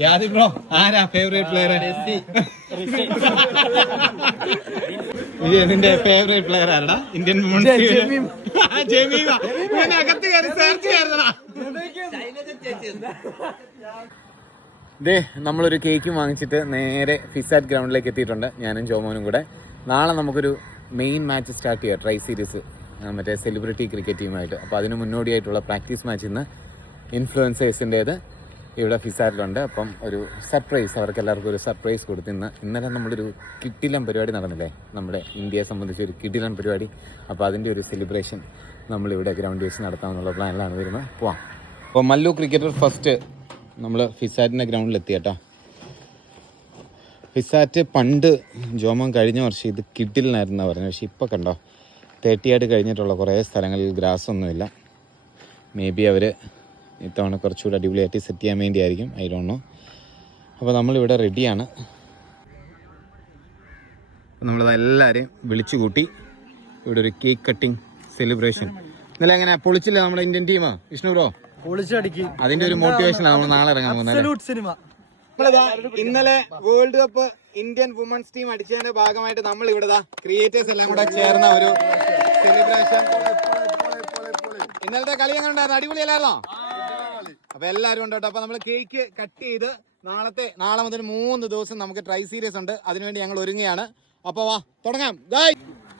യാദി bro ആരാ favourite player? നിന്റെ favourite player ആരടാ? ഇന്ത്യൻ അകത്ത് കയറി സെർച്ച് ചെയ്യണടാ. ദേ നമ്മളൊരു കേക്ക് വാങ്ങിച്ചിട്ട് നേരെ ഫിസാറ്റ് ഗ്രൗണ്ടിലേക്ക് എത്തിയിട്ടുണ്ട്, ഞാനും ജോമോനും കൂടെ. നാളെ നമുക്കൊരു മെയിൻ മാച്ച് സ്റ്റാർട്ട് ചെയ്യാം, ട്രൈ സീരീസ്, മറ്റേ സെലിബ്രിറ്റി ക്രിക്കറ്റ് ടീമായിട്ട്. അപ്പോൾ അതിന് മുന്നോടിയായിട്ടുള്ള പ്രാക്ടീസ് മാച്ച് ഇന്ന് ഇൻഫ്ലുവൻസേഴ്സിൻ്റേത് ഇവിടെ ഫിസാറ്റിലുണ്ട്. അപ്പം ഒരു സർപ്രൈസ്, അവർക്ക് എല്ലാവർക്കും ഒരു സർപ്രൈസ് കൊടുത്ത് ഇന്നലെ നമ്മളൊരു കിടിലൻ പരിപാടി നടന്നില്ലേ, നമ്മുടെ ഇന്ത്യയെ സംബന്ധിച്ച് ഒരു കിടിലൻ പരിപാടി. അപ്പോൾ അതിൻ്റെ ഒരു സെലിബ്രേഷൻ നമ്മളിവിടെ ഗ്രൗണ്ട് വെച്ച് നടത്താമെന്നുള്ള പ്ലാനിലാണ് വരുന്നത്. പോവാം. അപ്പോൾ മല്ലു ക്രിക്കറ്റർ ഫസ്റ്റ് നമ്മൾ ഫിസാറ്റിൻ്റെ ഗ്രൗണ്ടിലെത്തി കേട്ടോ. ഫിസാറ്റ് പണ്ട് ജോമോൻ കഴിഞ്ഞ വർഷം ഇത് കിടിലനായിരുന്നാണ് പറഞ്ഞത്. പക്ഷേ ഇപ്പോൾ കണ്ടോ 30 ആയിട്ട് കഴിഞ്ഞിട്ടുള്ള കുറേ സ്ഥലങ്ങളിൽ ഗ്രാസ് ഒന്നുമില്ല. മേ ബി അവർ ഇത്തവണ കുറച്ചുകൂടി അടിപൊളിയായിട്ട് സെറ്റ് ചെയ്യാൻ വേണ്ടിയായിരിക്കും, ഐ ഡോണ്ട് നോ. അപ്പോൾ നമ്മളിവിടെ റെഡിയാണ്. നമ്മളതെല്ലാവരെയും വിളിച്ചു കൂട്ടി ഇവിടെ ഒരു കേക്ക് കട്ടിങ് സെലിബ്രേഷൻ. ഇന്നലെ എങ്ങനെ പൊളിച്ചില്ല നമ്മുടെ ഇന്ത്യൻ ടീം? വിഷ്ണു ബ്രോ പൊളിച്ചടിക്കും. അതിന്റെ ഒരു മോട്ടിവേഷനാണ് നമ്മൾ നാളെ ഇറങ്ങാൻ പോകുന്നത്. ഇന്നലെ world cup Indian women's team അടിച്ചതിന്റെ ഭാഗമായിട്ട് നമ്മൾ ഇവിടെ ക്രിയേറ്റേഴ്സ് എല്ലാം കൂടെ ചേർന്ന ഒരു സെലിബ്രേഷൻ. ഇന്നലത്തെ കളി എങ്ങനെ ഉണ്ടായിരുന്നു? അടിപൊളിയല്ലായിരുന്നോ? അപ്പൊ എല്ലാവരും ഉണ്ട് കേട്ടോ. അപ്പൊ നമ്മൾ കേക്ക് കട്ട് ചെയ്ത് നാളെ മുതൽ 3 ദിവസം നമുക്ക് ട്രൈ സീരീസ് ഉണ്ട്, അതിനുവേണ്ടി ഞങ്ങൾ ഒരുങ്ങുകയാണ്. അപ്പൊ വാ തുടങ്ങാം.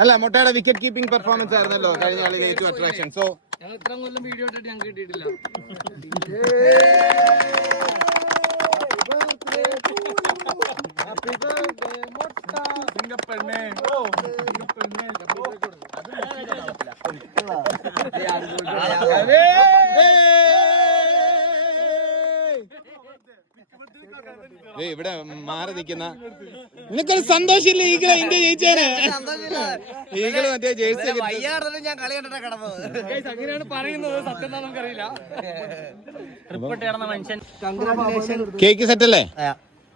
അല്ല, മൊട്ടയുടെ വിക്കറ്റ് കീപ്പിംഗ് പെർഫോമൻസ് ആയിരുന്നല്ലോ കഴിഞ്ഞ കളിയിലെ ഏറ്റവും അട്രാക്ഷൻ. സോ വീഡിയോ കിട്ടിയിട്ടില്ല. ഇവിടെ മാറി നിൽക്കുന്ന നിനക്കൊരു സന്തോഷമില്ല? ഈകളെ ഇന്ത്യ ജയിച്ചേനെ. ഈകള് മറ്റേ ജേഴ്സി ഞാൻ കളി കണ്ടിട്ടാ കിടന്നത്. അങ്ങനെയാണ് പറയുന്നത്, സത്യം നമുക്കറിയില്ല. കേക്ക് സെറ്റ് അല്ലേ?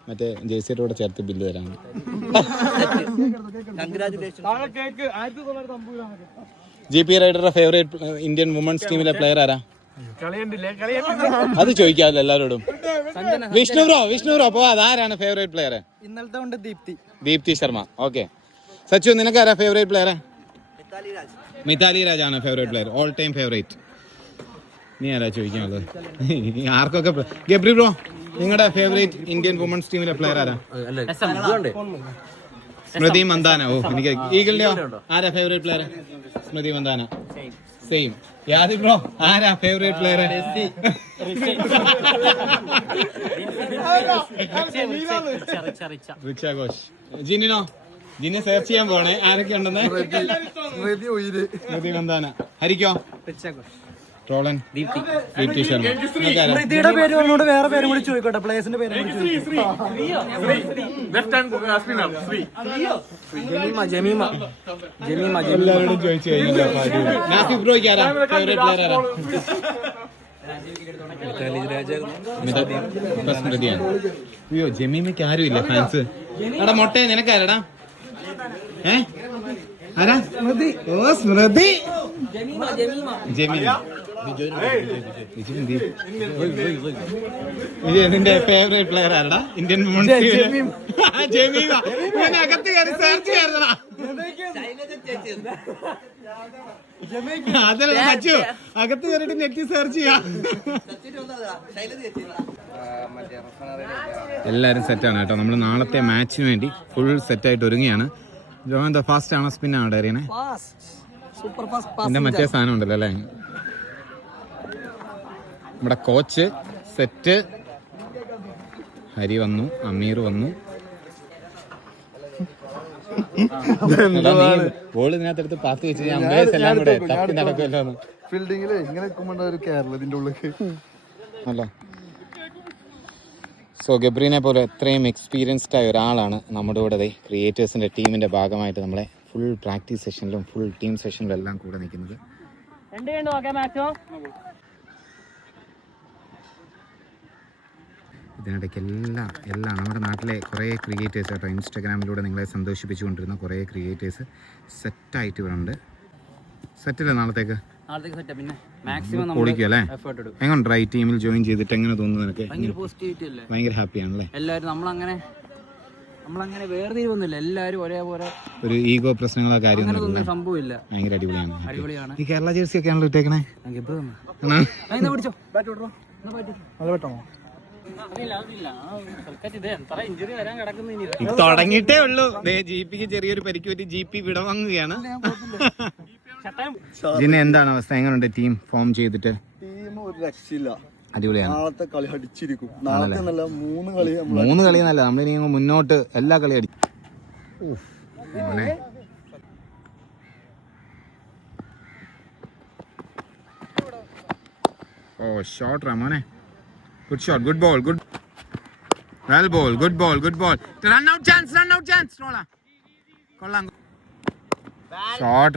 മറ്റേ ജേഴ്സിയുടെ കൂടെ ചേർത്ത് ബില്ല് തരാണ്. GP റൈഡറുടെ ഫേവറേറ്റ് ഇന്ത്യൻ വുമൻസ് ടീമിലെ പ്ലെയർ ആരാ? അത് ചോദിക്കാമല്ലോ എല്ലാവരോടും. വിഷ്ണു ബ്രോ അപ്പൊ അതാരാണ് ഫേവറേറ്റ് പ്ലെയർ? ഇന്നലത്തെ കൊണ്ട് ദീപ്തി ശർമ്മ. ഓക്കെ. സച്ചു, നിനക്കാരാ ഫേവറേറ്റ് പ്ലെയർ? മിതാലി രാജ് ആണ് favourite player, all time favourite. നീ ആരാ ചോദിക്കാനുള്ളത്? ആർക്കൊക്കെ? ഗബ്രി ബ്രോ, നിങ്ങളുടെ ഫേവറേറ്റ് ഇന്ത്യൻ വുമൻസ് ടീമിലെ പ്ലെയർ ആരാ? സ്മൃതി മന്ദാന. ഓ, എനിക്ക് ഈഗിളിന്റെയോ? ആരാ favourite player? Smriti Mandhana. Same. Yadi bro ആരാ ഫേവറേറ്റ് പ്ലെയർ? റിച്ച ഘോഷ്. ജിന്നിനോ? ജിന്നെ സെർച്ച് ചെയ്യാൻ പോണേ ആരൊക്കെ ഉണ്ടെന്ന്. സ്മൃതി മന്ദാന. ഹരിക്കോ? ട്രോളൻ. ദീപ്തി ശർമ്മ. സ്മൃതിയുടെ പേര് പറഞ്ഞോണ്ട് വേറെ പേരും കൂടി ചോദിക്കട്ടെ, പ്ലേസിന്റെ പേരും കൂടി എല്ലാവരോടും ചോദിച്ചു കഴിഞ്ഞാൽ നാസിഫ് ബ്രോയ്ക്ക് ആരാ ഫേവറേറ്റ് പ്ലെയർ? ആരാ? സ്മൃതിയാണ്. അയ്യോ, ജമീമയ്ക്ക് ആരും ഇല്ല ഫാൻസ്. എടാ മൊട്ടേ, നിനക്കാരടാ? ആരാ? ഓ, സ്മൃതി. നിന്റെ ഫേവറേറ്റ് പ്ലെയർ ആരടാ ഇന്ത്യൻ വുമൻസ് ടീമിൽ? ജമീമ. അകത്ത് കയറി സെർച്ച് ചെയ്യണടാ. അതല്ല സച്ചു, അകത്ത് കയറിട്ട് നെറ്റ് സെർച്ച് ചെയ്യാം. എല്ലാരും സെറ്റാണ് കേട്ടോ. നമ്മൾ നാളത്തെ മാച്ചിന് വേണ്ടി ഫുൾ സെറ്റായിട്ട് ഒരുങ്ങിയാണ്. ജോമൻ ഫാസ്റ്റ് ആണോ സ്പിന്നാണോ ഡയറിയനെ? എന്റെ മറ്റേ സാധനം ഉണ്ടല്ലോ അല്ലേ? നമ്മുടെ കോച്ച് സെറ്റ്. ഹരി വന്നു, അമീർ വന്നു. ബോൾ ഇതിനകത്തെടുത്ത് പാസ് വെച്ച് അമ്പേഴ്സ് എല്ലാം കൂടെ തപ്പി നടക്കുമല്ലോ. ഫീൽഡിങ്ങില് ഇങ്ങനെ കേരളത്തിന്റെ ഉള്ളിൽ അല്ല. സോ ഗബ്രീനെ പോലെ എത്രയും എക്സ്പീരിയൻസ്ഡ് ആയ ഒരാളാണ് നമ്മുടെ കൂടെ ക്രിയേറ്റേഴ്സിൻ്റെ ടീമിൻ്റെ ഭാഗമായിട്ട് നമ്മളെ ഫുൾ പ്രാക്ടീസ് സെഷനിലും ഫുൾ ടീം സെഷനിലും എല്ലാം കൂടെ നിൽക്കുന്നത്. ഇതിനിടയ്ക്ക് എല്ലാം നമ്മുടെ നാട്ടിലെ കുറേ ക്രിയേറ്റേഴ്സ് കേട്ടോ, ഇൻസ്റ്റാഗ്രാമിലൂടെ നിങ്ങളെ സന്തോഷിപ്പിച്ചുകൊണ്ടിരുന്ന കുറേ ക്രിയേറ്റേഴ്സ് സെറ്റായിട്ട് ഇവിടെ ഉണ്ട്. സെറ്റല്ലേ നാളത്തേക്ക്? നാളത്തേക്ക് സെറ്റ് പിന്നെ മാക്സിമം പൊളിക്കും അല്ലേ? എഫേർട്ട് എടുക്കും. എങ്ങനെ ഈ ടീമിൽ ജോയിൻ ചെയ്തിട്ട് എങ്ങനെ തോന്നുന്നു നിനക്ക്? ഭയങ്കര പോസിറ്റിവിറ്റി അല്ലേ? ഭയങ്കര ഹാപ്പിയാണല്ലേ? എല്ലാവരും നമ്മളങ്ങനെ വേർതിരിവൊന്നുമില്ല, എല്ലാവരും ഒരേപോലെ. ഒരു ഈഗോ പ്രശ്നങ്ങളോ കാര്യങ്ങളൊന്നും സംഭവമില്ല. ഭയങ്കര അടിപൊളിയാണ്. അടിപൊളിയാണ്. ഈ കേരള ജേഴ്സി ഒക്കെ ആണല്ലോ ഇട്ടേക്കണേ. പിടിച്ചോ തുടങ്ങിയിട്ടേ ഉള്ളൂ. ജിപിക്ക് ചെറിയൊരു പരിക്ക് പറ്റി, ജിപി വിടവാങ്ങുകയാണ്. ജിന്നെ എന്താണ് അവസ്ഥ? എങ്ങനെയുണ്ട് ടീം ഫോം ചെയ്തിട്ട്? ടീം ഒരു രക്ഷയില്ല, അടിപൊളിയാണ്. നാളത്തെ കളി അടിച്ചിരിക്കും. നാളത്തെ നല്ല 3 കളി എന്നല്ല, നമ്മളിനി മുന്നോട്ട് എല്ലാ കളി അടിക്കും. ഓ ഷോട്ട് റമോനെ, good shot, good ball, good well ball, good ball, good ball. Run out chance കൊള്ളാം. ഷോട്ട്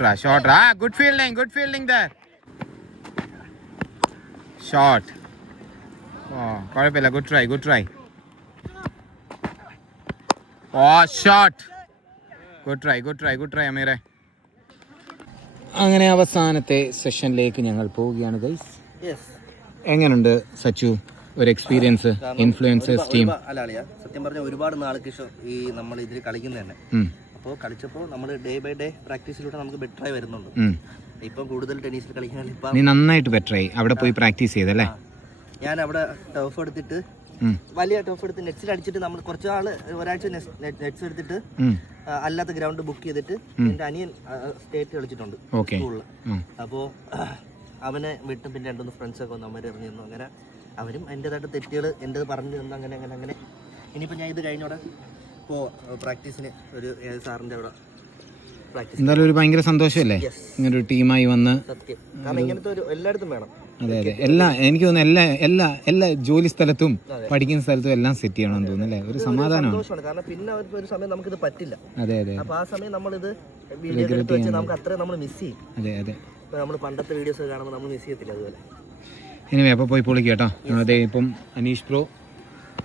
റാ, ഗുഡ് ഫീൽഡിംഗ് there. ഷോട്ട്. ഓ കുഴപ്പമില്ല, ഗുഡ് ട്രൈ. ഓ ഷോട്ട്, ഗുഡ് ട്രൈ അമീറെ. അങ്ങനെ അവസാനത്തെ സെഷനിലേക്ക് ഞങ്ങൾ പോവുകയാണ് ഗൈസ്. എങ്ങനെയുണ്ട് സച്ചു ഒരു എക്സ്പീരിയൻസ്, ഇൻഫ്ലുവൻസേഴ്സ് ടീം? സത്യം പറഞ്ഞാൽ ഒരുപാട് നാൾക്ക് ശേഷം ഈ നമ്മൾ ഇതിൽ കളിക്കുന്നത് തന്നെ. അപ്പോൾ കളിച്ചപ്പോൾ നമ്മൾ ഡേ ബൈ ഡേ പ്രാക്ടീസിലൂടെ നമുക്ക് ബെറ്ററായി വരുന്നുണ്ട്. ഇപ്പം കൂടുതൽ ടെന്നീസിൽ കളിക്കാൻ ഇപ്പം നീ നന്നായിട്ട് ബെറ്ററായി. അവിടെ പോയി പ്രാക്ടീസ് ചെയ്തല്ലേ? ഞാൻ അവിടെ ടഫ് എടുത്തിട്ട് വലിയ ടഫ് എടുത്ത് നെറ്റ്സിൽ അടിച്ചിട്ട് നമ്മൾ ഒരാഴ്ച നെറ്റ്സ് എടുത്തിട്ട് അല്ലാത്ത ഗ്രൗണ്ട് ബുക്ക് ചെയ്തിട്ട് എൻ്റെ അനിയൻ സ്റ്റേറ്റ് കളിച്ചിട്ടുണ്ട് സ്കൂളിൽ. അപ്പോൾ അവനെ വിട്ടും പിന്നെ 2-3 ഫ്രണ്ട്സൊക്കെ വന്നു, അവരെ എറിഞ്ഞു തന്നു. അങ്ങനെ അവരും എൻ്റെതായിട്ട് തെറ്റുകൾ എൻ്റെ പറഞ്ഞു തന്നു. അങ്ങനെ ഇനിയിപ്പോൾ ഞാൻ ഇത് കഴിഞ്ഞോടെ ഇപ്പോൾ പ്രാക്ടീസിന് ഒരു സാറിൻ്റെ അവിടെ പ്രാക്ടീസ്. എന്തായാലും ഒരു ഭയങ്കര സന്തോഷമല്ലേ ഇങ്ങനെ ഒരു ടീമായി വന്ന്? സത്യം, കാരണം ഇങ്ങനത്തെ ഒരു എല്ലായിടത്തും വേണം. അതെ എനിക്ക് തോന്നുന്നു എല്ലാ ജോലി സ്ഥലത്തും പഠിക്കുന്ന സ്ഥലത്തും എല്ലാം സെറ്റ് ചെയ്യണമെന്ന് തോന്നുന്നല്ലേ? ഒരു സമാധാനമാണ്. കാരണം പിന്നെ ഒരു സമയം നമുക്കിത് പറ്റില്ല. അതെ അപ്പോൾ ആ സമയം നമ്മളിത് വീഡിയോ എടുത്ത് വെച്ച് നമുക്ക് അത്രയും നമ്മൾ മിസ് ചെയ്യും. അതെ നമ്മൾ പണ്ടത്തെ വീഡിയോസ് കാണുമ്പോൾ നമ്മൾ മിസ് ചെയ്യത്തില്ല അതുപോലെ. ഇനി അപ്പോൾ പോയി പൊളിക്കുക കേട്ടോ. അതെ, ഇപ്പം അനീഷ് ബ്രോ,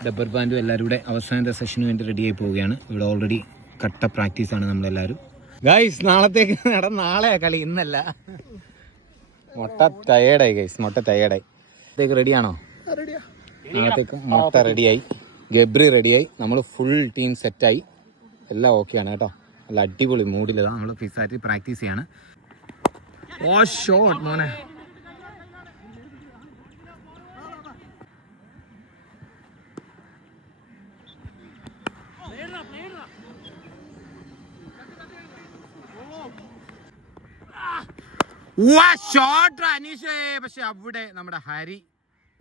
ഡബ്ബർ ബാൻഡും എല്ലാവരും കൂടെ അവസാനത്തെ സെഷന് വേണ്ടി റെഡിയായി പോവുകയാണ്. ഇവിടെ ഓൾറെഡി കട്ട പ്രാക്ടീസാണ് നമ്മളെല്ലാവരും. ഗൈസ് നാളത്തേക്ക് നാളെയാ കളി, ഇന്നല്ല. മൊട്ട ടയേർഡായി ഗൈസ്, ത്തേക്ക് റെഡിയാണോ? നാളത്തേക്ക് മൊട്ട റെഡിയായി, ഗബ്രി റെഡിയായി, നമ്മൾ ഫുൾ ടീം സെറ്റായി, എല്ലാം ഓക്കെയാണ് കേട്ടോ. നല്ല അടിപൊളി മൂഡിലാണ് നമ്മൾ ഫിസായിട്ട് പ്രാക്ടീസ് ചെയ്യാണ്. ഓ ഷോട്ട് മോനെ. പക്ഷെ അവിടെ നമ്മുടെ ഹരി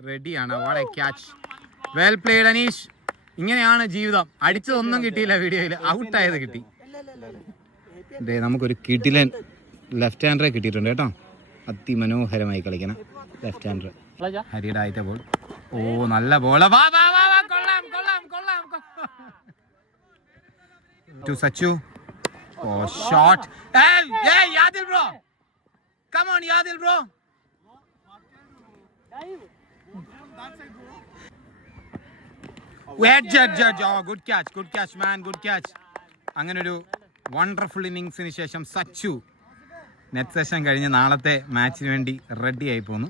റെഡിയാണ്. What A catch, well played Aneesh. ഇങ്ങനെയാണ് ജീവിതം. അടിച്ചതൊന്നും കിട്ടിയില്ല വീഡിയോയിൽ, ഔട്ടായത് കിട്ടി. അതെ, നമുക്കൊരു കിടിലൻ ലെഫ്റ്റ് ഹാൻഡറെ കിട്ടിയിട്ടുണ്ട് കേട്ടോ. അതിമനോഹരമായി കളിക്കണം ലെഫ്റ്റ് ഹാൻഡർ. ഹരിയുടെ ആദ്യത്തെ ബോൾ. ഓ നല്ല ബോൾ, കൊള്ളാം. ടു സച്ചു. ഓ shot. Yadil bro, come on Yadil bro. Judge. Oh, good catch man, good catch. അങ്ങനെ ഒരു വണ്ടർഫുൾ ഇന്നിങ്സിന് ശേഷം സച്ചു നെറ്റ് സെഷൻ കഴിഞ്ഞ് നാളത്തെ മാച്ചിന് വേണ്ടി റെഡി ആയി പോന്നു.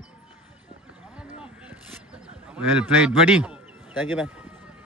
Well played buddy. Thank you man.